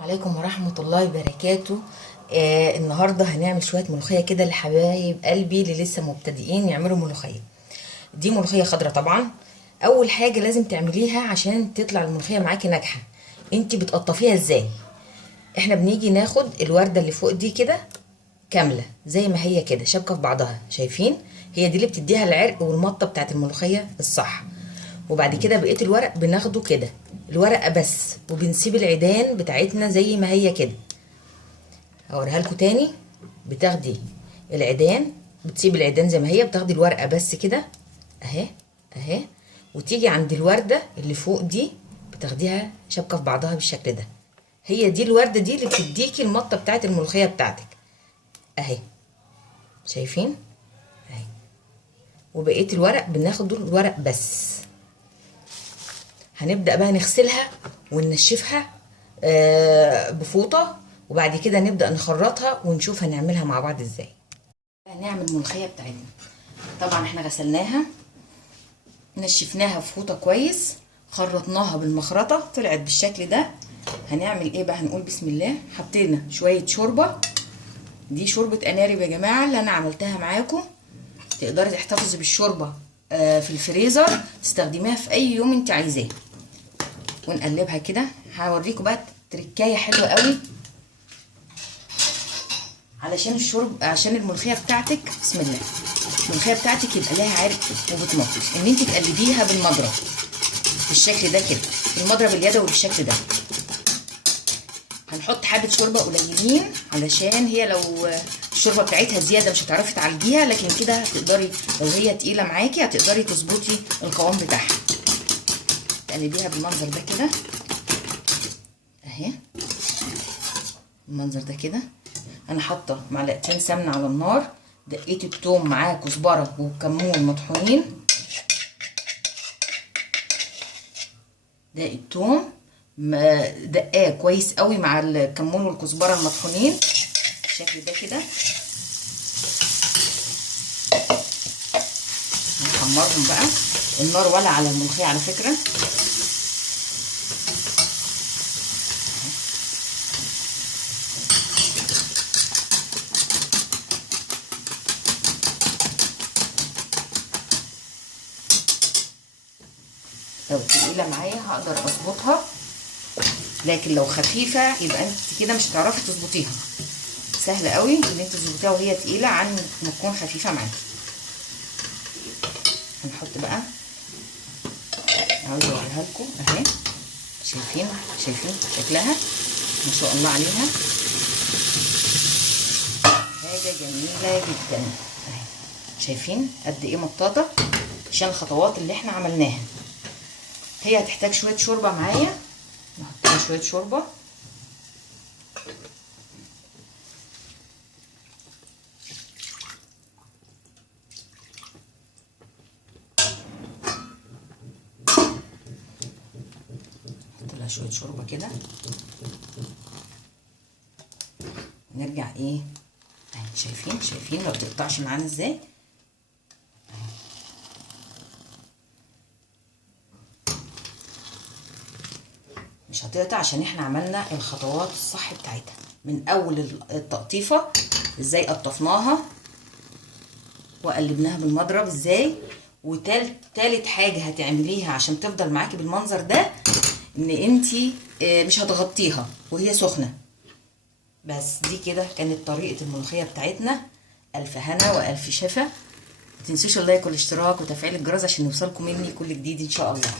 وعليكم ورحمة الله وبركاته. النهاردة هنعمل شوية ملوخية كده لحبايب قلبي اللي لسه مبتدئين يعملوا ملوخية. دي ملوخية خضرة طبعا. أول حاجة لازم تعمليها عشان تطلع الملوخية معاكي ناجحة، انتي بتقطفيها ازاي؟ احنا بنيجي ناخد الوردة اللي فوق دي كده كاملة زي ما هي كده شابكة في بعضها، شايفين؟ هي دي اللي بتديها العرق والمطة بتاعت الملوخية الصح. وبعد كده بقية الورق بناخده كده الورقة بس، وبنسيب العيدان بتاعتنا زي ما هي كده. هوريها لكم تاني. بتاخدي العيدان، بتسيب العيدان زي ما هي، بتاخدي الورقة بس كده اهي اهي، وتيجي عند الوردة اللي فوق دي بتاخديها شابكة في بعضها بالشكل ده. هي دي الوردة دي اللي بتديكي المطة بتاعت الملوخية بتاعتك اهي، شايفين اهي. وبقية الورق بناخده الورق بس. هنبدأ بقى نغسلها وننشفها بفوطة، وبعد كده نبدأ نخرطها ونشوف هنعملها مع بعض ازاي. هنعمل الملوخية بتاعتنا. طبعا احنا غسلناها نشفناها في فوطة كويس، خرطناها بالمخرطة طلعت بالشكل ده. هنعمل ايه بقى؟ هنقول بسم الله. حطينا شوية شوربة، دي شوربة أنارب يا جماعة اللي انا عملتها معاكم. تقدري تحتفظي بالشوربة في الفريزر، تستخدميها في اي يوم انت عايزاه. ونقلبها كده. هوريكم بقى تركايه حلوه قوي علشان عشان الملوخيه بتاعتك، بسم الله، الملوخيه بتاعتك يبقى لها عرق وبتمطش، ان انت تقلبيها بالمضرب بالشكل ده كده، المضرب اليدوي بالشكل ده. هنحط حبه شوربه قليلين علشان هي لو الشوربه بتاعتها زياده مش هتعرفي تعالجيها، لكن كده هتقدري لو هي تقيله معاكي هتقدري تظبطي القوام بتاعها. تقلبيها بالمنظر ده كده اهي، المنظر ده كده. انا حاطه معلقتين سمنه على النار، دقيت التوم معاه كزبره وكمون مطحونين. دقيق التوم دقاه كويس قوي مع الكمون والكزبره المطحونين بالشكل ده كده. هنحمرهم بقى. النار ولا على الملوخيه على فكره. لو تقيله معايا هقدر اظبطها، لكن لو خفيفه يبقى انت كده مش هتعرفي تظبطيها. سهل قوي ان انت تظبطيها وهي تقيله عن ما تكون خفيفه معاكي. هنحط بقى، عاوزه اوريها لكم اهي، شايفين شكلها ما شاء الله عليها، حاجه جميله جدا اهي. شايفين قد ايه مطاطه عشان الخطوات اللي احنا عملناها. هي هتحتاج شويه شوربه معايا، نحط لها شويه شوربه. نحط لها شويه شوربه كده. نرجع ايه اهي، شايفين ما بتقطعش معانا ازاي. مش هتقطع عشان احنا عملنا الخطوات الصح بتاعتها من اول التقطيفه، ازاي قطفناها وقلبناها بالمضرب ازاي. وتالت حاجه هتعمليها عشان تفضل معاكي بالمنظر ده، ان انتي مش هتغطيها وهي سخنه. بس دي كده كانت طريقه الملوخيه بتاعتنا. الف هنا والف شفا. متنسوش اللايك والاشتراك وتفعيل الجرس عشان يوصلكم مني كل جديد ان شاء الله.